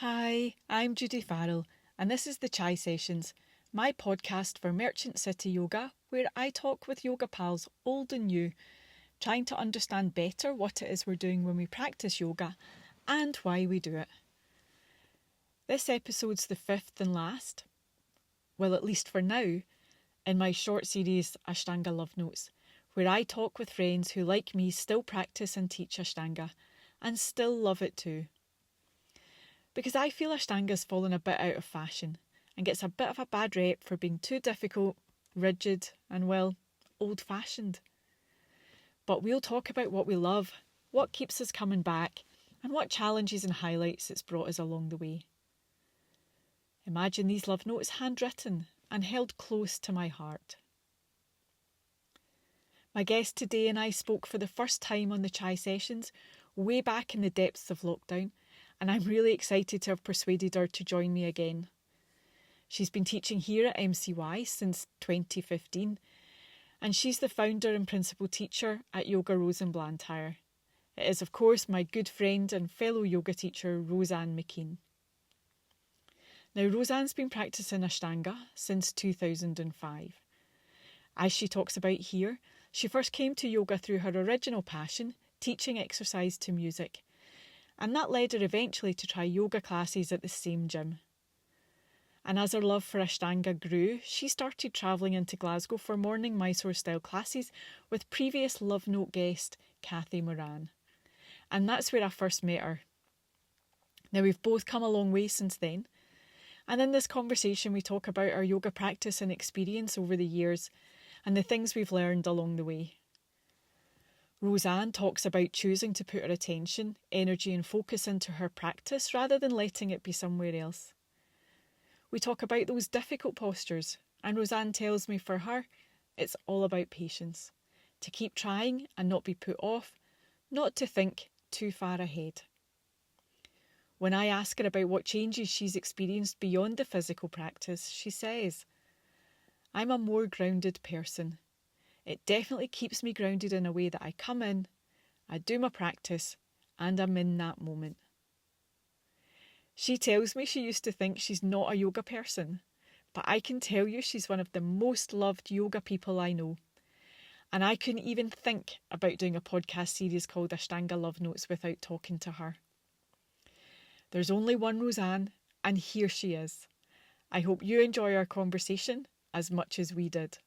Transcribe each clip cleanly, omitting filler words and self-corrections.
Hi, I'm Judy Farrell, and this is the Chai Sessions, my podcast for Merchant City Yoga, where I talk with yoga pals old and new, trying to understand better what it is we're doing when we practice yoga and why we do it. This episode's the fifth and last, well, at least for now, in my short series Ashtanga Love Notes, where I talk with friends who, like me, still practice and teach Ashtanga and still love it too. Because I feel Ashtanga's fallen a bit out of fashion and gets a bit of a bad rep for being too difficult, rigid and, well, old-fashioned. But we'll talk about what we love, what keeps us coming back, and what challenges and highlights it's brought us along the way. Imagine these love notes handwritten and held close to my heart. My guest today and I spoke for the first time on the Chai Sessions way back in the depths of lockdown, and I'm really excited to have persuaded her to join me again. She's been teaching here at MCY since 2015, and she's the founder and principal teacher at Yoga Rose in Blantyre. It is, of course, my good friend and fellow yoga teacher, Rose Ann McKean. Now, Rose Ann's been practising Ashtanga since 2005. As she talks about here, she first came to yoga through her original passion, teaching exercise to music, and that led her eventually to try yoga classes at the same gym. And as her love for Ashtanga grew, she started travelling into Glasgow for morning Mysore-style classes with previous Love Note guest Cathy Moran. And that's where I first met her. Now, we've both come a long way since then, and in this conversation we talk about our yoga practice and experience over the years and the things we've learned along the way. Rose Ann talks about choosing to put her attention, energy and focus into her practice rather than letting it be somewhere else. We talk about those difficult postures, and Rose Ann tells me for her, it's all about patience. To keep trying and not be put off, not to think too far ahead. When I ask her about what changes she's experienced beyond the physical practice, she says, I'm a more grounded person. It definitely keeps me grounded in a way that I come in, I do my practice, and I'm in that moment. She tells me she used to think she's not a yoga person, but I can tell you she's one of the most loved yoga people I know. And I couldn't even think about doing a podcast series called Ashtanga Love Notes without talking to her. There's only one Rose Ann, and here she is. I hope you enjoy our conversation as much as we did.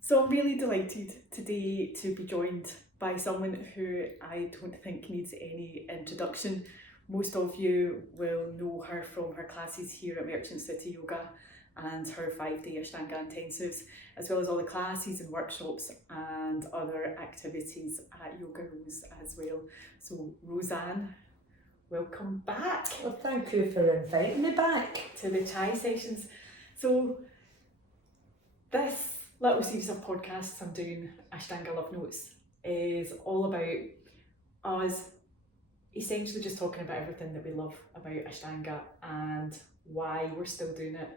So I'm really delighted today to be joined by someone who I don't think needs any introduction. Most of you will know her from her classes here at Merchant City Yoga and her 5-day Ashtanga intensives, as well as all the classes and workshops and other activities at Yoga Rose as well. So Rose Ann, welcome back. Well, thank you for inviting me back to the Chai Sessions. So this little series of podcasts I'm doing, Ashtanga Love Notes, is all about us essentially just talking about everything that we love about Ashtanga and why we're still doing it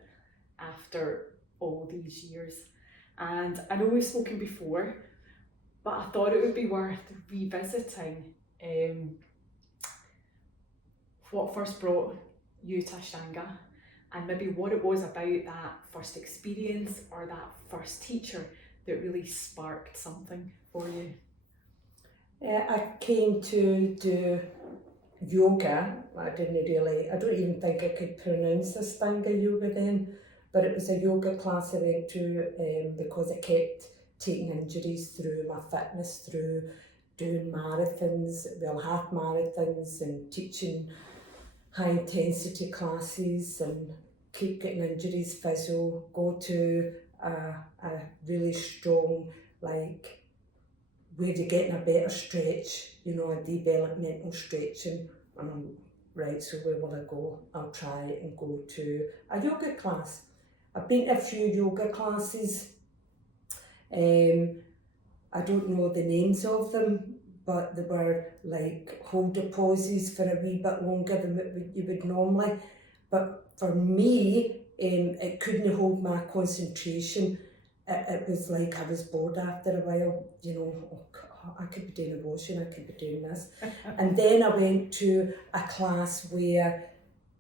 after all these years. And I know we've spoken before, but I thought it would be worth revisiting what first brought you to Ashtanga, and maybe what it was about that first experience or that first teacher that really sparked something for you. I came to do yoga. I don't even think I could pronounce Ashtanga yoga then, but it was a yoga class I went to because I kept taking injuries through my fitness, through doing marathons, half marathons and teaching high intensity classes and keep getting injuries, physio, go to a really strong, way to getting a better stretch, a developmental stretching. And I'm right, so where will I go? I'll try and go to a yoga class. I've been to a few yoga classes. I don't know the names of them, but they were like holder poses for a wee bit longer than what you would normally. But for me, it couldn't hold my concentration. It was like I was bored after a while, I could be doing a washing, I could be doing this. And then I went to a class where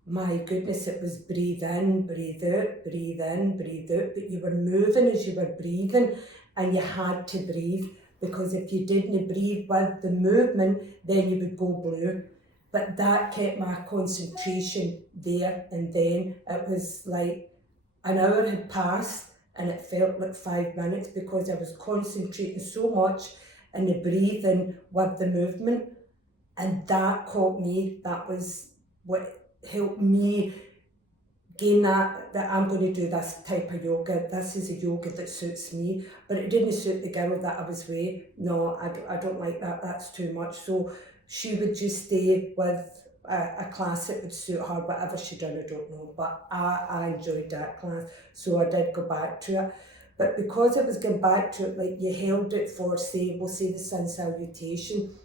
my goodness, it was breathe in, breathe out, breathe in, breathe out, but you were moving as you were breathing, and you had to breathe, because if you didn't breathe with the movement, then you would go blue. But that kept my concentration there, and then it was like an hour had passed and it felt like 5 minutes, because I was concentrating so much in the breathing with the movement, and that caught me. That was what helped me gain that I'm going to do this type of yoga. This is a yoga that suits me, but it didn't suit the girl that I was with. No, I don't like that. That's too much. So she would just stay with a class that would suit her. Whatever she done, I don't know. But I enjoyed that class, so I did go back to it. But because I was going back to it, like you held it for, we'll say the sun salutation,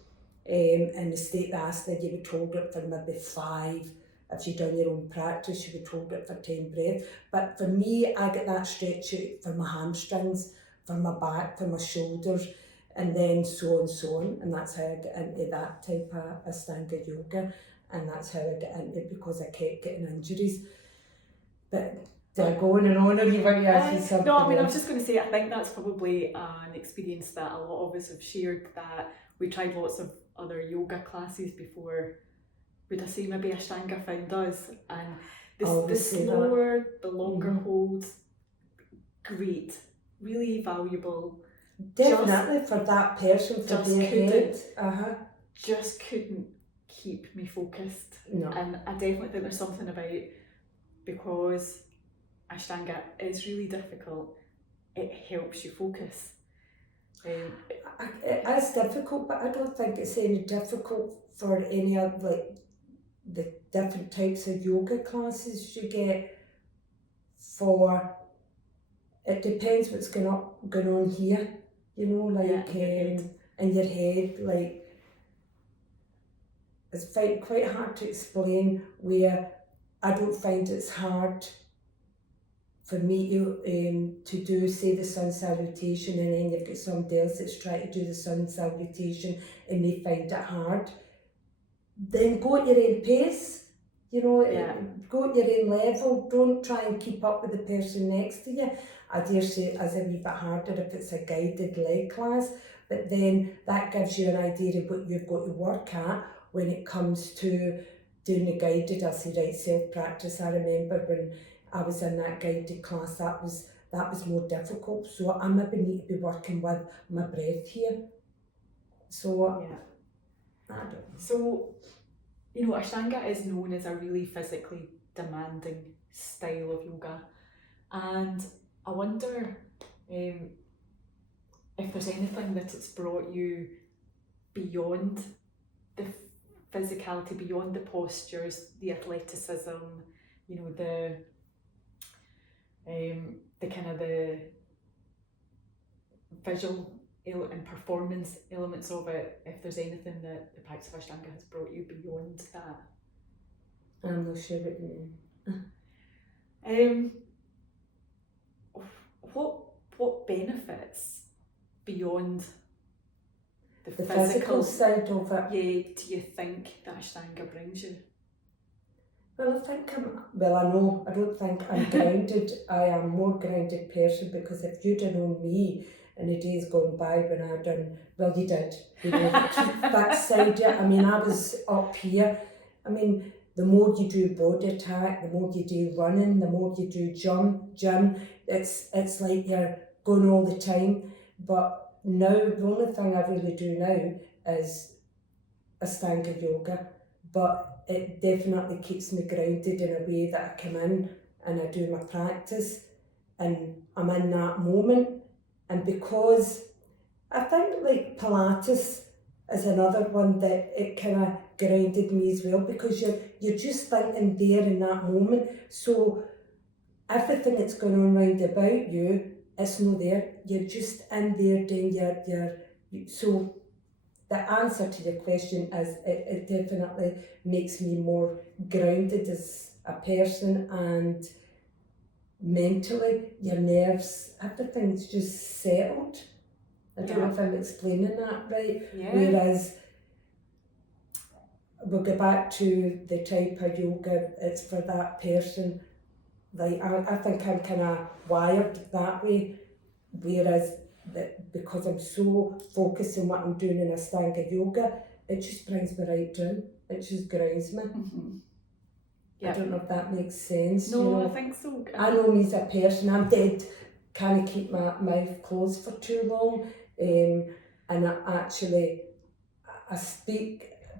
in the state that Ashley, you would hold it for maybe 5. If you've done your own practice, you would hold it for 10 breaths. But for me, I get that stretch out for my hamstrings, for my back, for my shoulders, and then so on, so on. And that's how I get into that type of Ashtanga yoga. And that's how I get into it, because I kept getting injuries. But did I go on and on, or you want to ask me something? No, I mean, I was just going to say, I think that's probably an experience that a lot of us have shared, that we tried lots of other yoga classes before, would I say, maybe Ashtanga found us, and the slower, the longer holds, great, really valuable. Definitely for that person, for their head. Just couldn't keep me focused. No. And I definitely think there's something about, because Ashtanga is really difficult, it helps you focus. It is difficult, but I don't think it's any difficult for any of like the different types of yoga classes you get. For it depends what's going on here, you know, like in your head. Like it's quite hard to explain, where I don't find it's hard for me to do, say, the sun salutation, and then you've got somebody else that's trying to do the sun salutation and they find it hard. Then go at your own pace, you know, go at your own level. Don't try and keep up with the person next to you. I dare say it's a wee bit harder if it's a guided leg class, but then that gives you an idea of what you've got to work at when it comes to doing the guided. I'll say, right, self-practice. I remember when I was in that guided class, that was more difficult. So I maybe need to be working with my breath here. So I don't know. So, you know, Ashtanga is known as a really physically demanding style of yoga, and I wonder if there's anything that it's brought you beyond the physicality, beyond the postures, the athleticism, you know, the kind of the visual and performance elements of it, if there's anything that the practice of Ashtanga has brought you beyond that. I'm not sure what you mean. What benefits beyond the physical side of it? Do you think that Ashtanga brings you? Well, I don't think I'm grounded. I am a more grounded person, because if you'd have known me in the days gone by when I done, well, you did, you know, that side, I mean, I was up here. I mean, the more you do body attack, the more you do running, the more you do gym, it's like you're going all the time. But now, the only thing I really do now is Ashtanga yoga, but it definitely keeps me grounded in a way that I come in and I do my practice and I'm in that moment. And because I think like Pilates is another one that it kind of grounded me as well, because you're just thinking there in that moment. So everything that's going on round about you, it's not there. You're just in there doing so the answer to the question is it definitely makes me more grounded as a person, and mentally, your nerves, everything's just settled. I don't know if I'm explaining that right. Yeah. Whereas we'll go back to the type of yoga, it's for that person. Like, I think I'm kind of wired that way, whereas because I'm so focused on what I'm doing in Ashtanga yoga, it just brings me right down. It just grounds me. Mm-hmm. I don't know if that makes sense. No, you know. I think so. I know me as a person, I'm dead, can't keep my mouth closed for too long, and I speak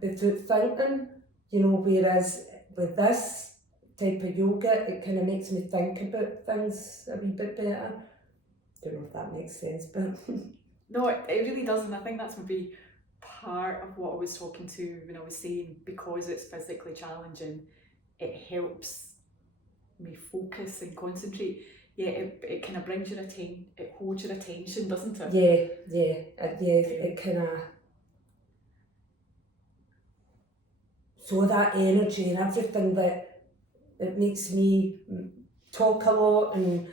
without thinking, whereas with this type of yoga, it kind of makes me think about things a wee bit better. Don't know if that makes sense, but No, it really does, and I think that's maybe part of what I was talking to when I was saying, because it's physically challenging, it helps me focus and concentrate. Yeah, it kind of brings your attention, it holds your attention, doesn't it? it kind of, so that energy and everything that it makes me talk a lot and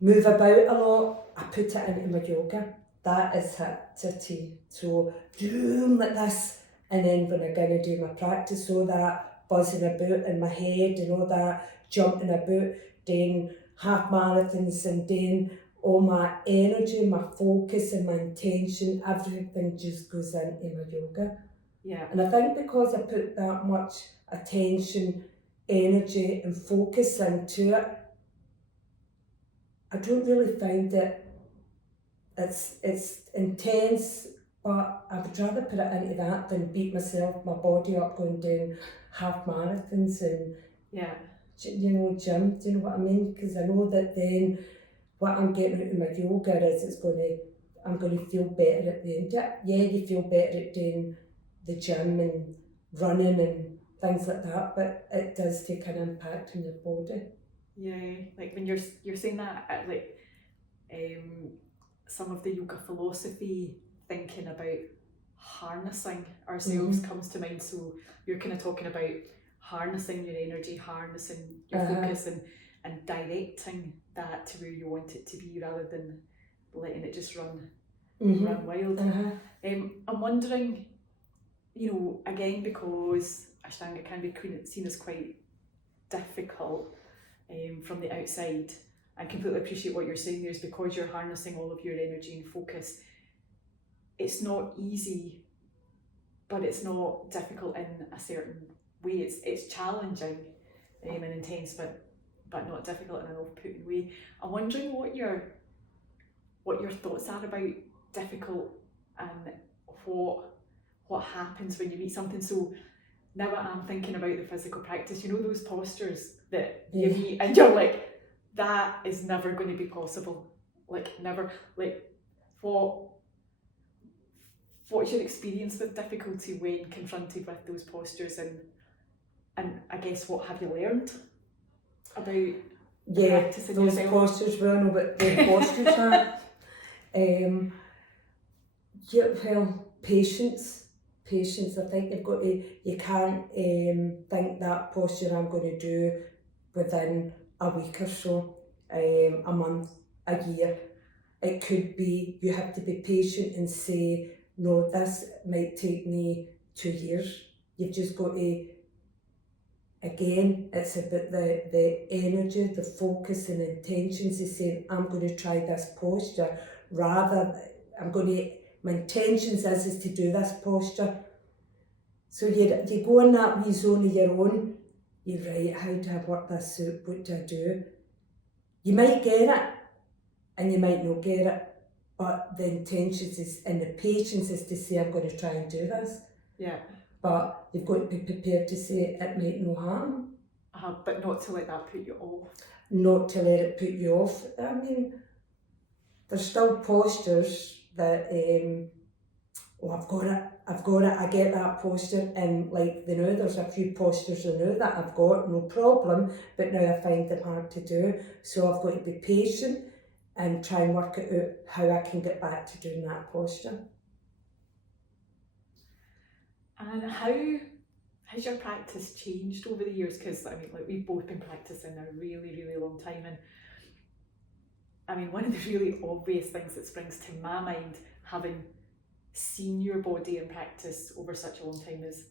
move about a lot, I put it into my yoga. That is it to a T. So doing like this, and then when I'm going to do my practice, all that buzzing about in my head and all that jumping about, doing half marathons and doing all my energy, my focus and my intention, everything just goes into my yoga. Yeah. And I think because I put that much attention, energy and focus into it, I don't really find it, it's intense, but I would rather put it into that than beat my body up going down half marathons and gym, do you know what I mean? Because I know that then what I'm getting out of my yoga is I'm going to feel better at the end of it. Yeah, you feel better at doing the gym and running and things like that, but it does take an impact on your body. Yeah, like when you're saying that, like some of the yoga philosophy thinking about harnessing ourselves comes to mind. So you're kind of talking about harnessing your energy, harnessing your focus, and directing that to where you want it to be, rather than letting it just run wild. I'm wondering, again, because Ashtanga can be seen as quite difficult from the outside. I completely appreciate what you're saying there, is because you're harnessing all of your energy and focus. It's not easy, but it's not difficult in a certain way. It's challenging and intense, but not difficult in an off-putting way. I'm wondering what your thoughts are about difficult and what happens when you meet something. So now I'm thinking about the physical practice, those postures that you meet and you're like, that is never going to be possible. Like, never. Like, what's your experience with difficulty when confronted with those postures, and I guess what have you learned about practicing those yourself? Postures, well, I know what the postures are. Patience. I think you can't think that posture I'm going to do within a week or so, a month, a year. It could be, you have to be patient and say, no, this might take me 2 years. You've just got to, again, it's about the energy, the focus and intentions of saying, I'm going to try this posture, rather, my intentions is to do this posture. So you go in that wee zone of your own, you're right, how do I work this out, what do I do? You might get it, and you might not get it, but the intentions and the patience is to say, I'm going to try and do this. Yeah. But you've got to be prepared to say it might not happen. But not to let that put you off. Not to let it put you off. I mean, there's still postures that, I've got it, I get that posture, and like there's a few postures that I've got, no problem, but now I find them hard to do. So I've got to be patient and try and work it out how I can get back to doing that posture. And how has your practice changed over the years? Because we've both been practicing a really, really long time, and one of the really obvious things that springs to my mind, having seen your body in practice over such a long time, is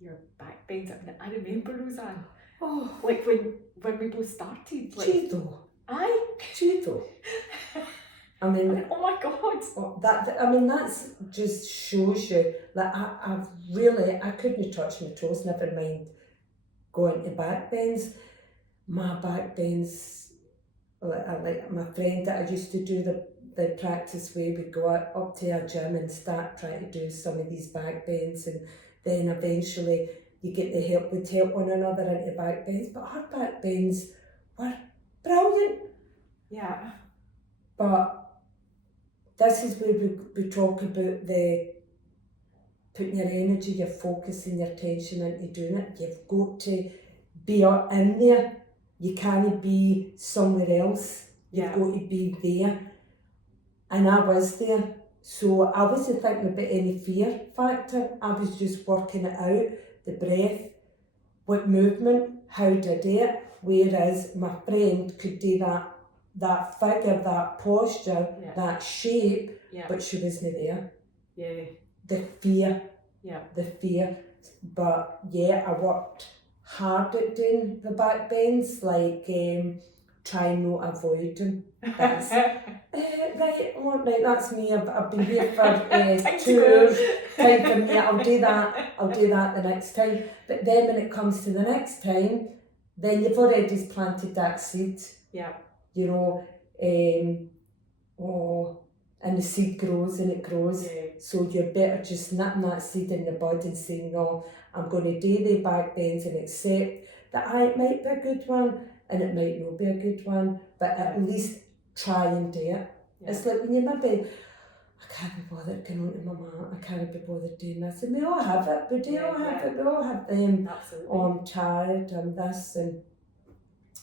your back bends. I mean, I remember, Rose Ann, Oh, like when we both started. Like, judo. aye. Judo. I mean, Oh my God. That's just shows you that I couldn't touch my toes, never mind going to back bends. My back bends, like my friend that I used to do the practice way, would go up to a gym and start trying to do some of these back bends, and then eventually you get the help, would help one another into back bends, but her back bends were brilliant. Yeah. But this is where we talk about the putting your energy, your focus and your attention into doing it. You've got to be in there. You can't be somewhere else. You've got to be there. And I was there. So I wasn't thinking about any fear factor. I was just working it out, the breath, what movement, how to do it. Whereas my friend could do that figure, that posture, that shape, but she wasn't there. Yeah. The fear. Yeah. The fear. But yeah, I worked hard at doing the back bends, like trying not to avoid them. That's, right, that's me. I've been here for 2 hours. Time for me. I'll do that the next time. But then when it comes to the next time, then you've already planted that seed. Yeah. You know, and the seed grows and it grows. Yeah. So you're better just nipping that seed in the bud and saying, no, I'm going to do the back bends and accept that it might be a good one and it might not be a good one, but at least try and do it. Yeah. It's like when you maybe, I can't be bothered going on to my mat, I can't be bothered doing this, and we all have it, we do all have it, we all have them. Absolutely. I'm tired, I'm this, and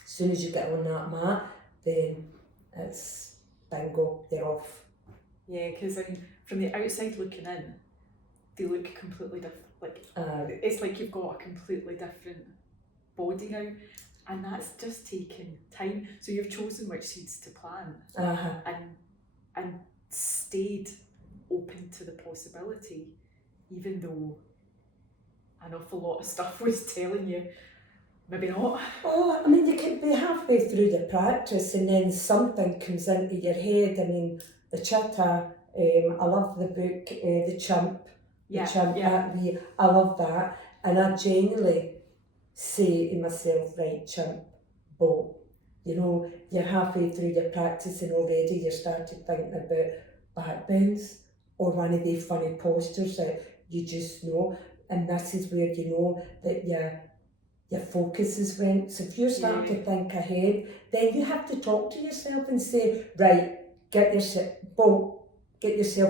as soon as you get on that mat, then it's bingo, you're off. Yeah, because from the outside looking in, they look completely different. Like it's like you've got a completely different body now, and that's just taking time. So you've chosen which seeds to plant, and stayed open to the possibility, even though an awful lot of stuff was telling you maybe not. Oh, I mean, you could be halfway through the practice and then something comes into your head. I mean, the chitta, I love the book, The Chimp. I love that. And I genuinely say to myself, right, chimp, bolt. You know, you're halfway through your practice and already you started thinking about back bends or one of the funny postures that you just know. And this is where you know that your focus is went. So if you're starting to think ahead, then you have to talk to yourself and say, right, get yourself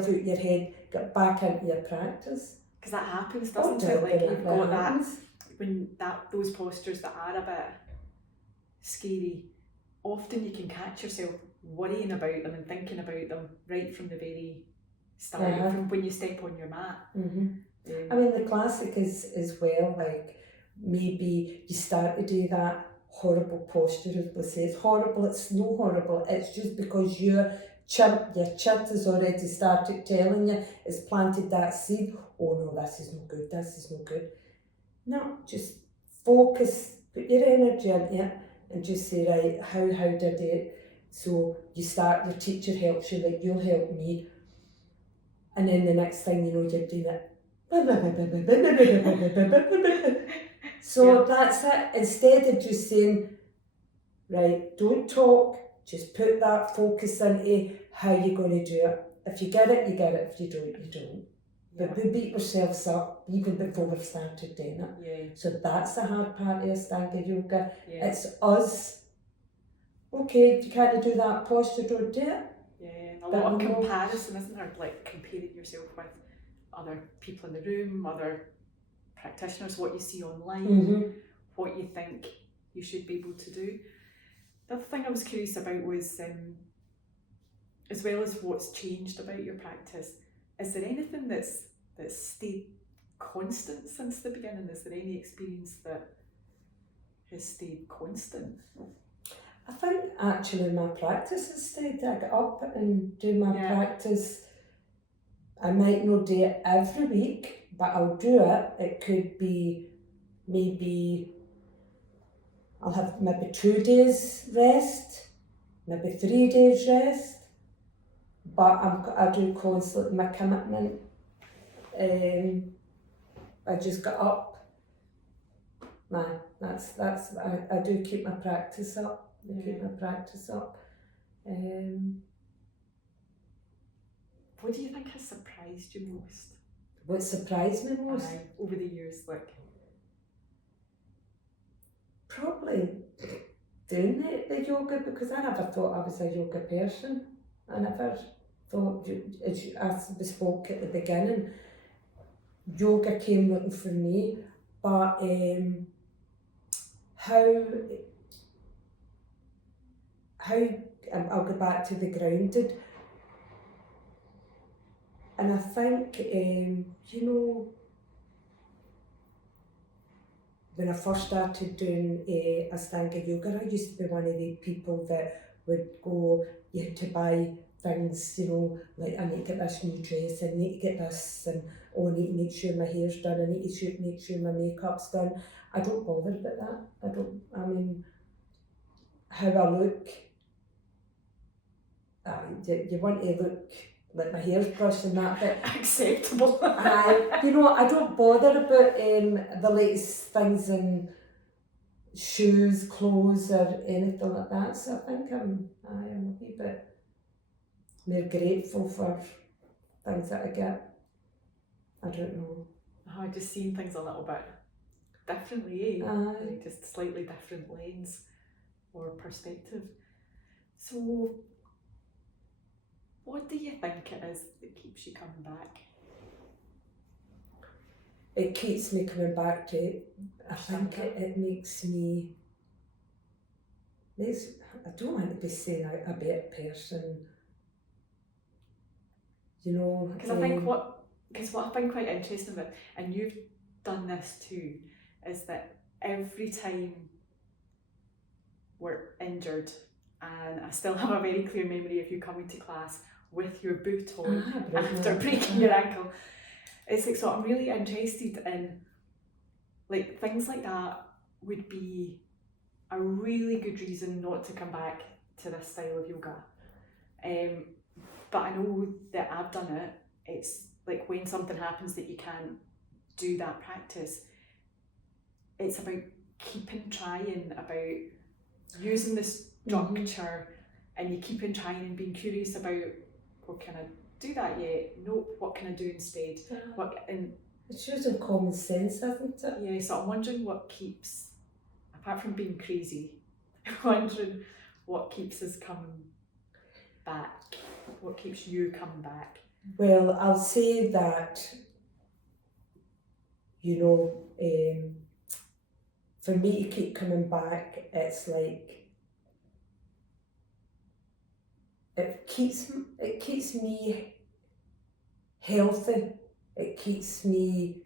out your head, get back into your practice. Because that happens, doesn't it? Like you've got happens. Those postures that are a bit scary, often you can catch yourself worrying about them and thinking about them right from the very start, from when you step on your mat. I mean, the classic is as well, like maybe you start to do that horrible posture, as we say. It's horrible, it's no horrible, it's just because your chit has already started telling you, it's planted that seed, oh no, this is no good. No, just focus, put your energy into it and just say, right, how did I do it? So you start, your teacher helps you, like you'll help me, and then the next thing you know, you're doing it. So that's it. Instead of just saying, right, don't talk, just put that focus into how you're going to do it. If you get it, you get it. If you don't, you don't. But we beat ourselves up even before we've started doing it. Yeah. So that's the hard part of Ashtanga Yoga. Yeah. It's us. Okay, you can't do that posture, don't do it. Yeah, a lot of comparison, isn't there? Like comparing yourself with other people in the room, other practitioners, what you see online, what you think you should be able to do. The other thing I was curious about was, as well as what's changed about your practice, is there anything that's stayed constant since the beginning? Is there any experience that has stayed constant? I think actually my practice has stayed. I get up and do my practice. I might not do it every week, but I'll do it. It could be maybe I'll have maybe 2 days rest, maybe 3 days rest, but I do constantly my commitment. I just got up. That's I do keep my practice up. Keep my practice up. What do you think has surprised you most? What surprised me most? Over the years, like probably doing the yoga, because I never thought I was a yoga person. I never thought, as we spoke at the beginning, yoga came looking for me, but how I'll go back to the grounded, and I think when I first started doing Ashtanga yoga, I used to be one of the people that would go, you had to buy things, like I need to get this new dress, I need to get this, and I need to make sure my hair's done, I need to make sure my makeup's done. I don't bother about that. How I look, you want to look like my hair's brushed and that, but acceptable. I don't bother about the latest things in shoes, clothes, or anything like that. So I think I'm a wee bit more grateful for things that I get. I don't know. Just seeing things a little bit differently, like just slightly different lens or perspective. So, what do you think it is that keeps you coming back? It keeps me coming back to it. I think it makes me. I don't want to be saying a better person. Because I think what I find quite interesting about, and you've done this too, is that every time we're injured, and I still have a very clear memory of you coming to class with your boot on after breaking your ankle. It's like, so I'm really interested in, like, things like that would be a really good reason not to come back to this style of yoga. But I know that I've done it. It's like when something happens that you can't do that practice, it's about keeping trying, about using the structure, and you keep on trying and being curious about, well, can I do that yet? Nope, what can I do instead? It's using common sense, isn't it? Yeah, so I'm wondering what keeps, apart from being crazy, I'm wondering what keeps us coming back. What keeps you coming back? Well, I'll say that, for me to keep coming back, it's like it keeps me healthy. It keeps me,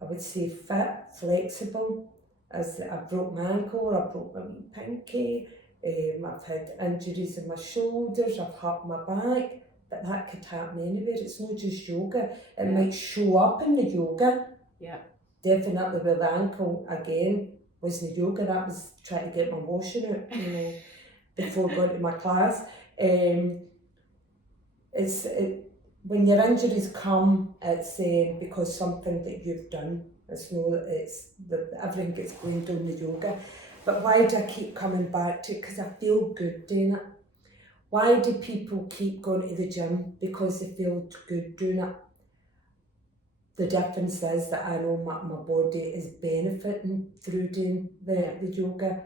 I would say, fit, flexible. As I broke my ankle, I broke my wee pinky. I've had injuries in my shoulders, I've hurt my back, but that could happen anywhere. It's not just yoga. It might show up in the yoga. Yeah. Definitely with the ankle, again, wasn't yoga, that was trying to get my washing out, before going to my class. When your injuries come, it's because something that you've done. Everything gets blamed on the yoga. But why do I keep coming back to it? Because I feel good doing it. Why do people keep going to the gym? Because they feel good doing it. The difference is that I know my body is benefiting through doing the yoga.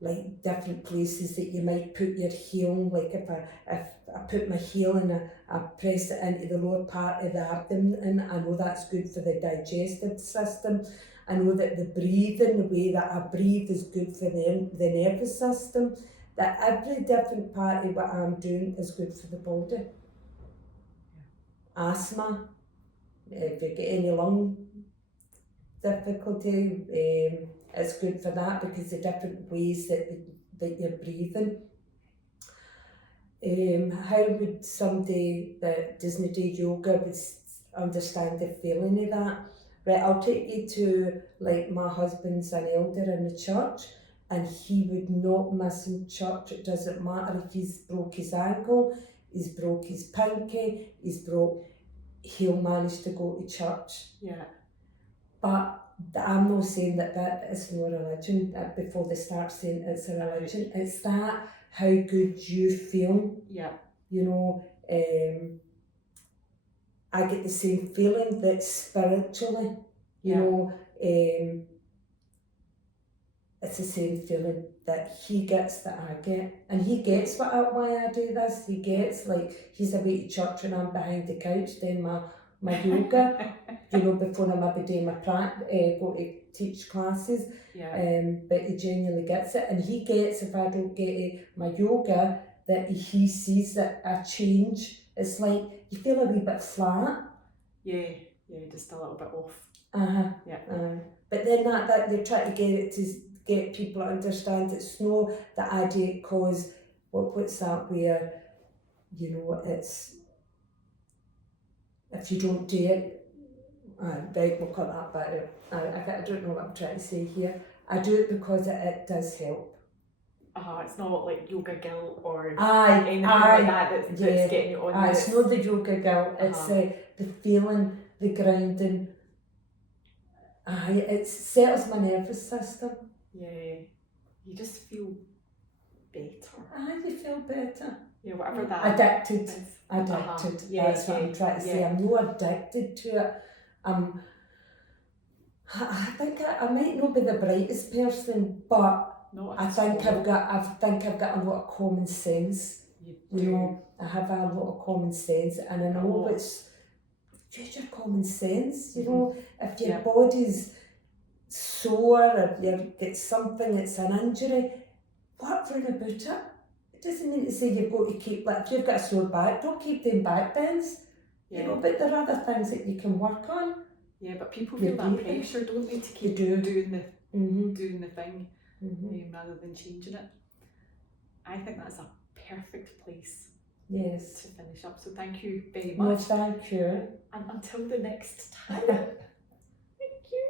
Like different places that you might put your heel, like if I put my heel and I press it into the lower part of the abdomen, and I know that's good for the digestive system. I know that the breathing, the way that I breathe is good for the nervous system, that every different part of what I'm doing is good for the body. Asthma, if you get any lung difficulty, it's good for that because the different ways that you're breathing. How would somebody that doesn't do yoga would understand the feeling of that? Right, I'll take you to, like, my husband's an elder in the church, and he would not miss in church. It doesn't matter if he's broke his ankle, he's broke his pinky, he'll manage to go to church. Yeah. But I'm not saying that is no religion, before they start saying it's a religion. It's that how good you feel. Yeah. You know, I get the same feeling that spiritually, you know, it's the same feeling that he gets that I get. And he gets why I do this. He gets, like, he's away to church and I'm behind the couch doing my yoga, you know, before I maybe do my go to teach classes. Yeah. But he genuinely gets it. And he gets, if I don't get to my yoga, that he sees that I change. It's like you feel a wee bit flat. Yeah, just a little bit off. Yeah. But then that they try to get people to understand it's no the idea cause what's that where, you know, it's if you don't do it, right, we'll cut that bit out. I don't know what I'm trying to say here. I do it because it does help. It's not like yoga guilt or anything like that that's getting you on. It's not the yoga guilt, it's the feeling, the grounding. It settles my nervous system. Yeah, you just feel better. You feel better. Yeah, whatever that Addicted. is. That's what I'm trying to say. I'm not addicted to it. I think I might not be the brightest person, but I think I've got a lot of common sense. You know, I have a lot of common sense, and I know it's just your common sense. You know, if your body's sore or you get something, it's an injury, work round about it. It doesn't mean to say you've got to keep, like, if you've got a sore back, don't keep doing back bends. You know, but there are other things that you can work on. Yeah, but people feel that pressure, don't they, to keep doing the thing rather than changing it. I think that's a perfect place to finish up. So thank you very much. No, thank you. And until the next time. Thank you.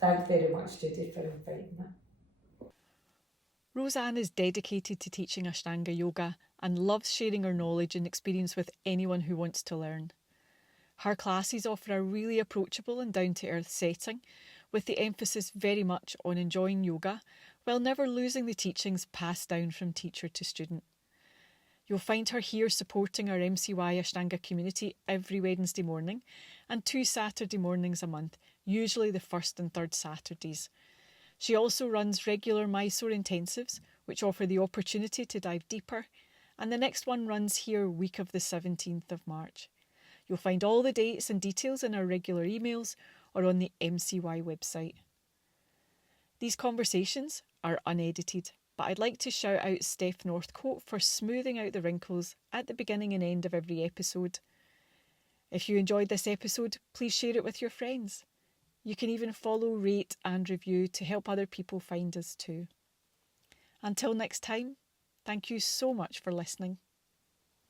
Thanks very much, Judy, for inviting me. Rose Ann is dedicated to teaching Ashtanga yoga and loves sharing her knowledge and experience with anyone who wants to learn. Her classes offer a really approachable and down-to-earth setting, with the emphasis very much on enjoying yoga while never losing the teachings passed down from teacher to student. You'll find her here supporting our MCY Ashtanga community every Wednesday morning and 2 Saturday mornings a month, usually the first and third Saturdays. She also runs regular Mysore intensives, which offer the opportunity to dive deeper, and the next one runs here week of the 17th of March. You'll find all the dates and details in our regular emails or on the MCY website. These conversations are unedited, but I'd like to shout out Steph Northcote for smoothing out the wrinkles at the beginning and end of every episode. If you enjoyed this episode, please share it with your friends. You can even follow, rate and review to help other people find us too. Until next time, thank you so much for listening.